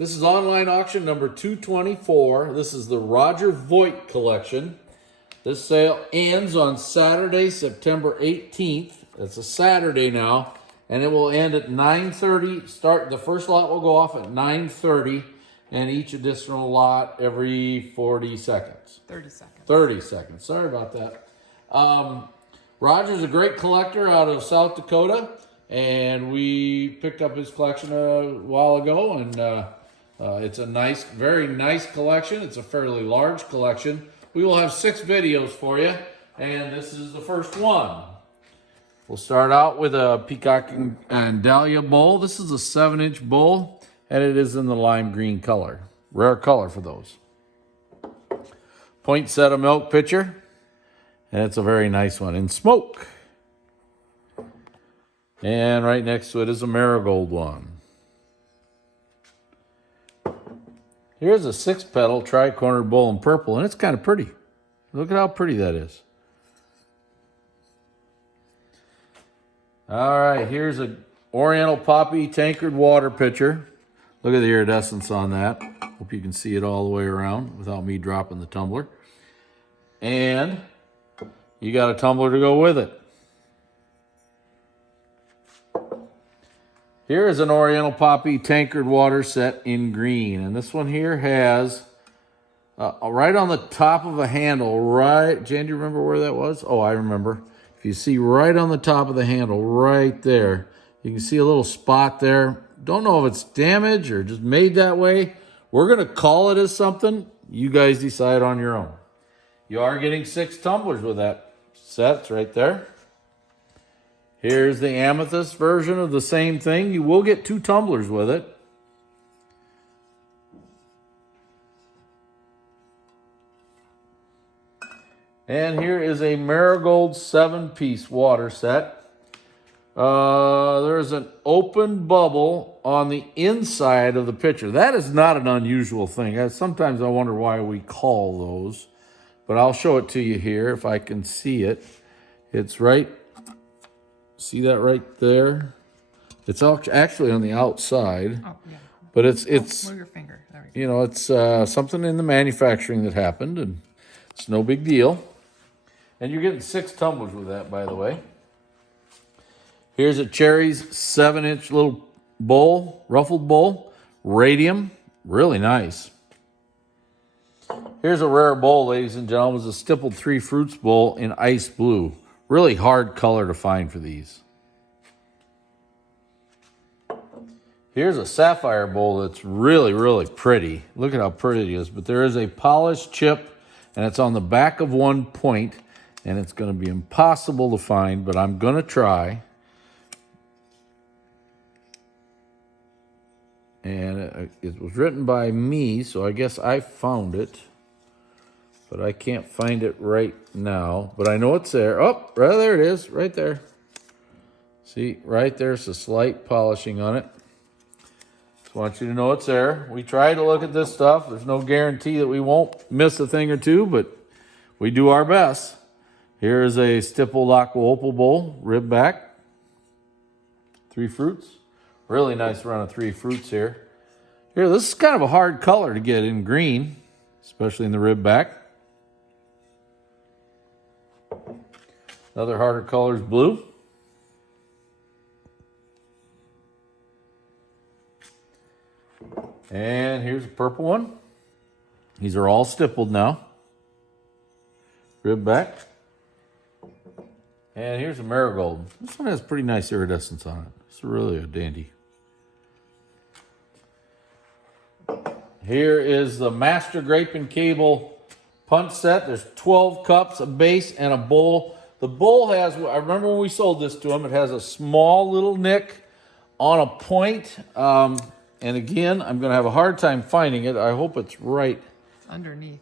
This is online auction number 224. This is the Roger Voigt collection. This sale ends on Saturday, September 18th. It's a Saturday now, and it will end at 9:30. The first lot will go off at 9:30, and each additional lot every 40 seconds. 30 seconds. 30 seconds. Sorry about that. Roger's a great collector out of South Dakota, and we picked up his collection a while ago, and it's a nice, very nice collection. It's a fairly large collection. We will have 6 videos for you, and this is the first one. We'll start out with a Peacock and Dahlia bowl. This is a 7-inch bowl, and it is in the lime green color. Rare color for those. Poinsettia milk pitcher, and it's a very nice one in smoke. And right next to it is a Marigold one. Here's a 6-petal tri-cornered bowl in purple, and it's kind of pretty. Look at how pretty that is. All right, here's a Oriental Poppy tankard water pitcher. Look at the iridescence on that. Hope you can see it all the way around without me dropping the tumbler. And you got a tumbler to go with it. Here is an Oriental Poppy tankard water set in green. And this one here has, right on the top of a handle, right, Jan, do you remember where that was? Oh, I remember. If you see right on the top of the handle, right there, you can see a little spot there. Don't know if it's damaged or just made that way. We're going to call it as something. You guys decide on your own. You are getting 6 tumblers with that set. It's right there. Here's the amethyst version of the same thing. You will get 2 tumblers with it. And here is a Marigold 7-piece water set. There's an open bubble on the inside of the pitcher. That is not an unusual thing. Sometimes I wonder why we call those. But I'll show it to you here if I can see it. It's right. See that right there? It's actually on the outside. Oh, yeah. But it's move your finger. There we go. You know, it's something in the manufacturing that happened, and it's no big deal. And you're getting 6 tumblers with that, by the way. Here's a Cherry's 7-inch little bowl, ruffled bowl, radium, really nice. Here's a rare bowl, ladies and gentlemen. It's a Stippled 3 fruits bowl in ice blue. Really hard color to find for these. Here's a Sapphire Bowl that's really, really pretty. Look at how pretty it is. But there is a polished chip, and it's on the back of one point, and it's going to be impossible to find, but I'm going to try. And it was written by me, so I guess I found it. But I can't find it right now. But I know it's there. Oh, right there it is. Right there. See, right there's a slight polishing on it. Just want you to know it's there. We try to look at this stuff. There's no guarantee that we won't miss a thing or two, but we do our best. Here's a Stippled Aqua Opal bowl, rib back. 3 fruits. Really nice run of 3 fruits here. Here, this is kind of a hard color to get in green, especially in the rib back. Another harder color is blue. And here's a purple one. These are all stippled now. Rib back. And here's a Marigold. This one has pretty nice iridescence on it. It's really a dandy. Here is the Master Grape and Cable punch set. There's 12 cups, a base, and a bowl. The bowl has, I remember when we sold this to them, it has a small little nick on a point. And again, I'm going to have a hard time finding it. I hope it's right. It's underneath.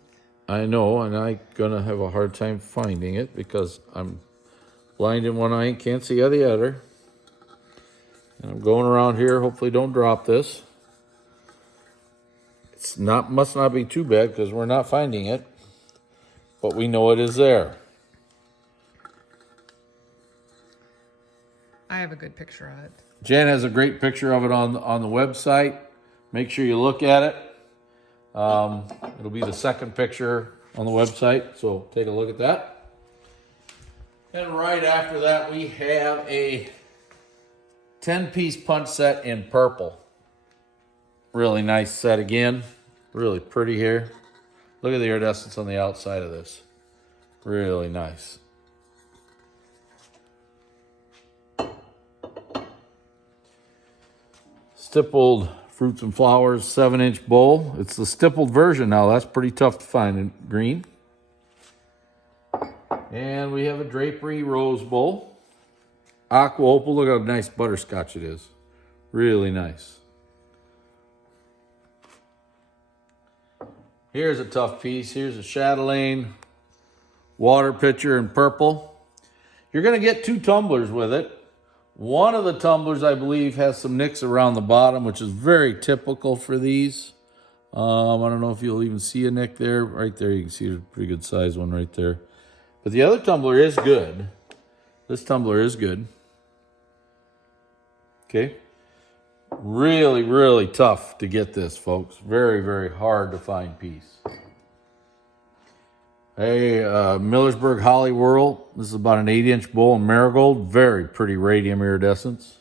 I know, and I'm going to have a hard time finding it because I'm blind in one eye and can't see out the other. And I'm going around here. Hopefully don't drop this. It's must not be too bad because we're not finding it. But we know it is there. I have a good picture of it. Jan has a great picture of it on the website. make sure you look at it. It'll be the second picture on the website, so take a look at that. And right after that, we have a 10-piece punch set in purple. Really nice set again. Really pretty here. Look at the iridescence on the outside of this. Really nice. Stippled fruits and flowers 7-inch bowl. It's the stippled version now. That's pretty tough to find in green. And we have a drapery rose bowl. Aqua Opal. Look how nice butterscotch it is. Really nice. Here's a tough piece. Here's a chatelaine water pitcher in purple. You're going to get 2 tumblers with it. One of the tumblers, I believe, has some nicks around the bottom, which is very typical for these. I don't know if you'll even see a nick there. Right there, you can see a pretty good size one right there. But the other tumbler is good. This tumbler is good. Okay. Really, really tough to get this, folks. Very, very hard to find piece. A Millersburg Holly Whirl. This is about an 8-inch bowl in Marigold. Very pretty radium iridescence.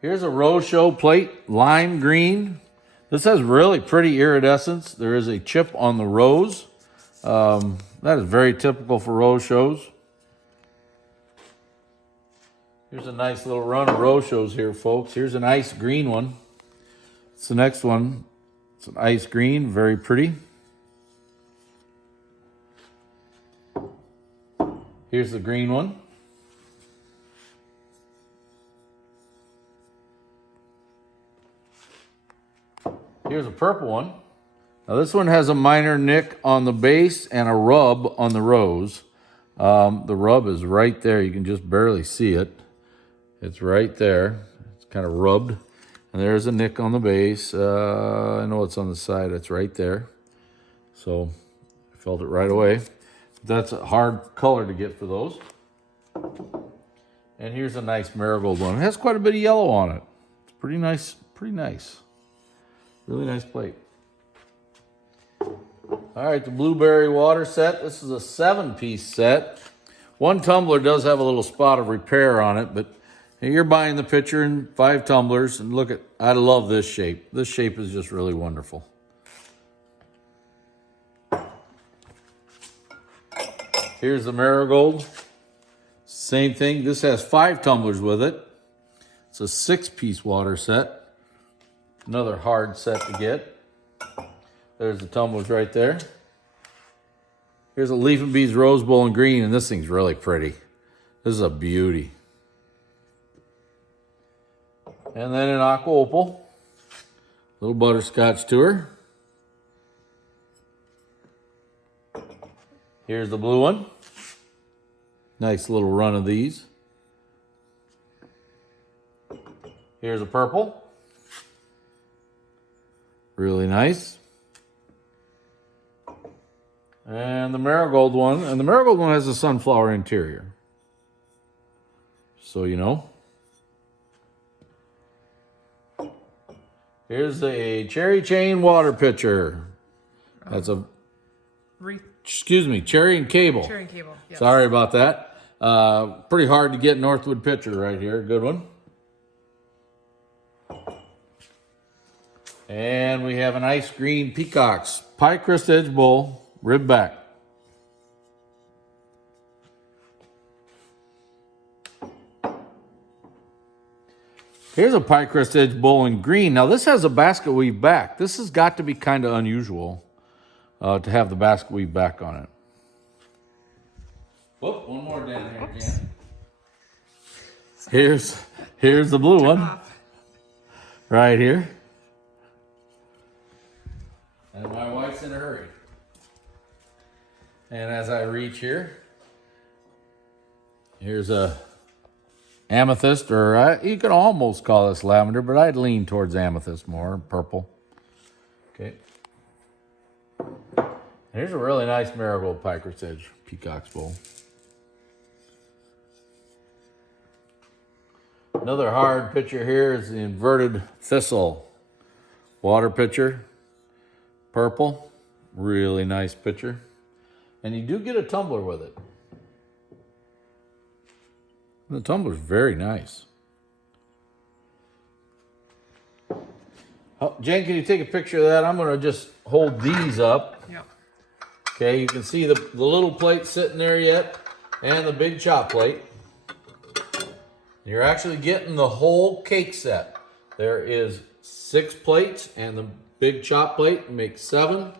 Here's a rose show plate, lime green. This has really pretty iridescence. There is a chip on the rose. That is very typical for rose shows. Here's a nice little run of rose shows here, folks. Here's an ice green one. It's the next one. It's an ice green, very pretty. Here's the green one. Here's a purple one. Now this one has a minor nick on the base and a rub on the rose. The rub is right there. You can just barely see it. It's right there. It's kind of rubbed. And there's a nick on the base. I know it's on the side. It's right there. So I felt it right away. That's a hard color to get for those. And here's a nice marigold one. It has quite a bit of yellow on it. It's pretty nice. Pretty nice. Really nice plate. All right, the blueberry water set. This is a 7-piece set. One tumbler does have a little spot of repair on it, but you're buying the pitcher in 5 tumblers, and look at, I love this shape. This shape is just really wonderful. Here's the marigold. Same thing. This has 5 tumblers with it. It's a 6-piece water set. Another hard set to get. There's the tumblers right there. Here's a Leaf and Bees Rose Bowl in green, and this thing's really pretty. This is a beauty. And then an Aqua Opal. Little butterscotch to her. Here's the blue one. Nice little run of these. Here's a purple. Really nice. And the marigold one. And the marigold one has a sunflower interior. So you know. Here's a cherry chain water pitcher. That's a, Wreath. excuse me, cherry and cable. Cherry and cable. Yes. Sorry about that. Pretty hard to get Northwood pitcher right here. Good one. And we have an ice green Peacock's Pie Crust Edge Bowl, rib back. Here's a Pie Crust Edge Bowl in green. Now this has a basket weave back. This has got to be kind of unusual to have the basket weave back on it. Whoop, one more down here, Jan. Here's the blue one. Right here. And my wife's in a hurry. And as I reach here, here's a amethyst, or you could almost call this lavender, but I'd lean towards amethyst more, purple. Okay. Here's a really nice marigold Pie Crust Edge Peacock's Bowl. Another hard pitcher here is the inverted thistle. Water pitcher, purple, really nice pitcher. And you do get a tumbler with it. The tumbler's very nice. Oh, Jen, can you take a picture of that? I'm going to just hold these up. Yep. Okay, you can see the little plate sitting there yet, and the big chop plate. You're actually getting the whole cake set. There is 6 plates, and the big chop plate makes 7.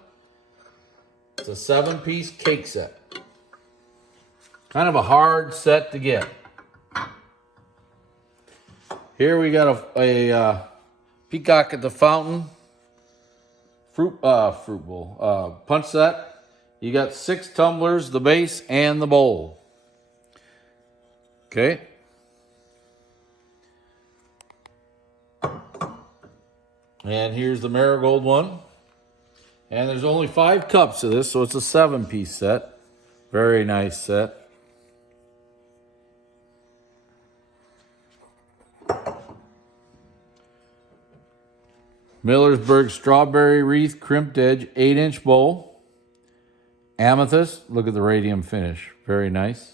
It's a 7-piece cake set. Kind of a hard set to get. Here we got a peacock at the fountain fruit bowl punch set. You got 6 tumblers, the base, and the bowl. Okay. And here's the Marigold one. And there's only 5 cups of this, so it's a 7-piece set. Very nice set. Millersburg Strawberry Wreath Crimped Edge 8-inch bowl. Amethyst. Look at the radium finish. Very nice.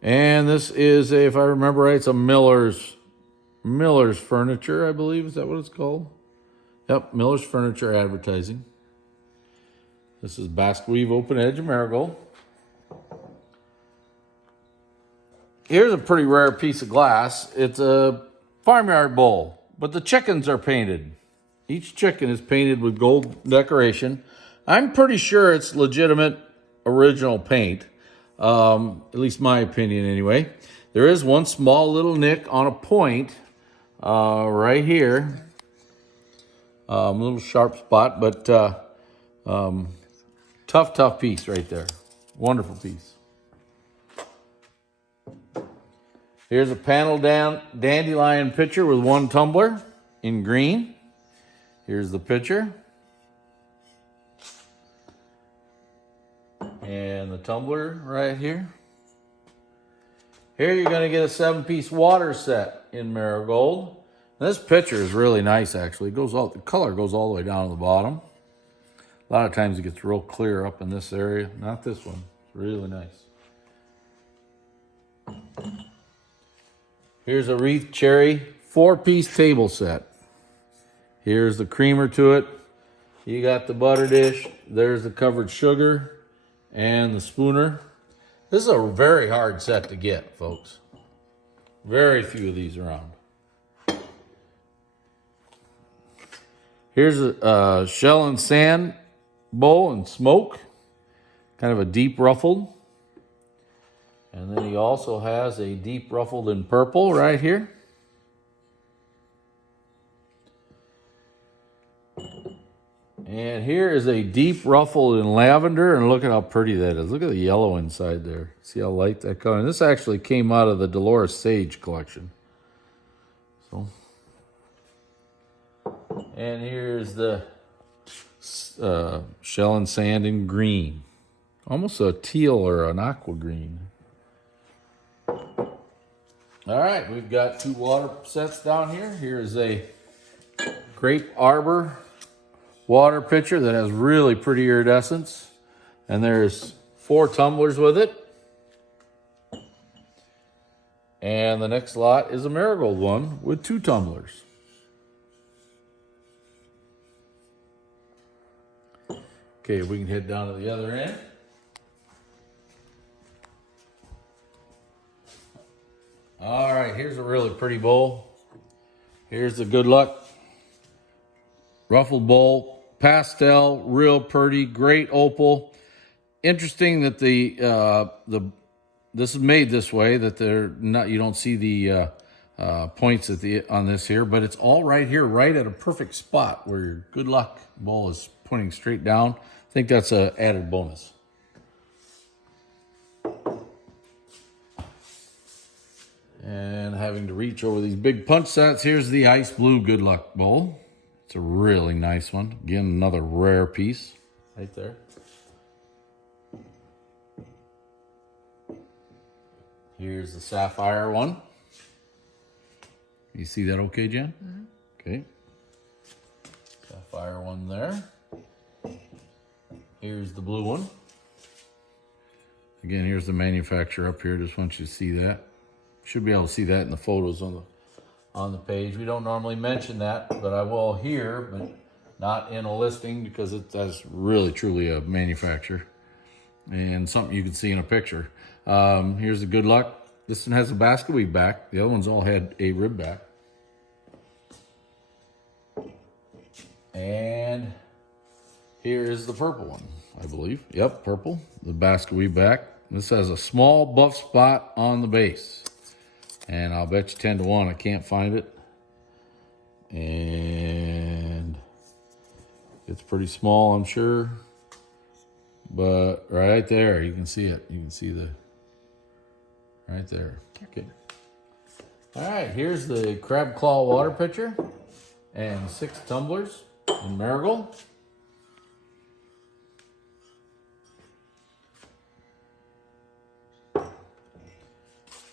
And this is, if I remember right, it's a Miller's Furniture, I believe. Is that what it's called? Yep, Miller's Furniture Advertising. This is Basque Weave Open Edge Marigold. Here's a pretty rare piece of glass. It's a farmyard bowl, but the chickens are painted. Each chicken is painted with gold decoration. I'm pretty sure it's legitimate original paint. At least my opinion anyway. There is one small little nick on a point right here. A little sharp spot, but tough piece right there. Wonderful piece. Here's a panel dandelion pitcher with 1 tumbler in green. Here's the pitcher. And the tumbler right here. Here you're going to get a 7-piece water set in Marigold. This pitcher is really nice, actually. The color goes all the way down to the bottom. A lot of times it gets real clear up in this area. Not this one. It's really nice. Here's a Wreath Cherry 4-piece table set. Here's the creamer to it. You got the butter dish. There's the covered sugar and the spooner. This is a very hard set to get, folks. Very few of these around. Here's a shell and sand bowl and smoke. Kind of a deep ruffled. And then he also has a deep ruffled in purple right here. And here is a deep ruffled in lavender, and look at how pretty that is. Look at the yellow inside there. See how light that color? And this actually came out of the Dolores Sage collection. So, and here's the shell and sand in green. Almost a teal or an aqua green. All right, we've got 2 water sets down here. Here's a Grape Arbor water pitcher that has really pretty iridescence. And there's 4 tumblers with it. And the next lot is a Marigold one with 2 tumblers. Okay, we can head down to the other end. All right, here's a really pretty bowl. Here's the Good Luck ruffled bowl, pastel, real pretty, great opal. Interesting that this is made this way, that they're not, you don't see the points on this here, but it's all right here, right at a perfect spot where your Good Luck bowl is pointing straight down. I think that's an added bonus. And having to reach over these big punch sets, here's the Ice Blue Good Luck bowl. It's a really nice one. Again, another rare piece right there. Here's the sapphire one. You see that okay, Jen? Mm-hmm. Okay. Sapphire one there. Here's the blue one. Again, here's the manufacturer up here. Just want you to see that. Should be able to see that in the photos on the page. We don't normally mention that, but I will here, but not in a listing because that's really truly a manufacturer and something you can see in a picture. Here's the Good Luck. This one has a basket weave back. The other ones all had a rib back. And here is the purple one, I believe. Yep, purple, the basket weave back. This has a small buff spot on the base. And I'll bet you 10 to 1 I can't find it. And it's pretty small, I'm sure. But right there, you can see it. You can see the, right there. Okay. All right, here's the crab claw water pitcher and 6 tumblers in Marigold.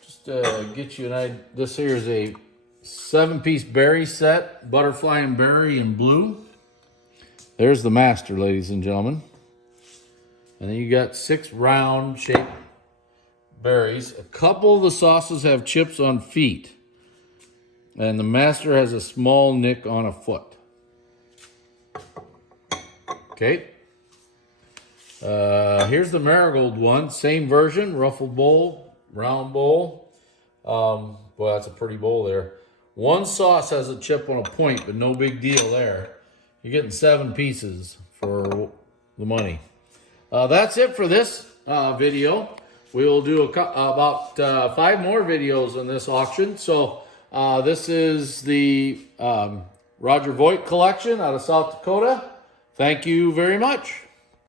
Just get you an idea. This here is a 7-piece berry set, butterfly and berry in blue. There's the master, ladies and gentlemen. And then you got 6 round shaped berries. A couple of the sauces have chips on feet. And the master has a small nick on a foot. Okay. Here's the Marigold one. Same version. Ruffled bowl. Round bowl. Boy, that's a pretty bowl there. One sauce has a chip on a point, but no big deal there. You're getting 7 pieces for the money. That's it for this video. We will do about 5 more videos on this auction. So this is the Roger Voigt collection out of South Dakota. Thank you very much.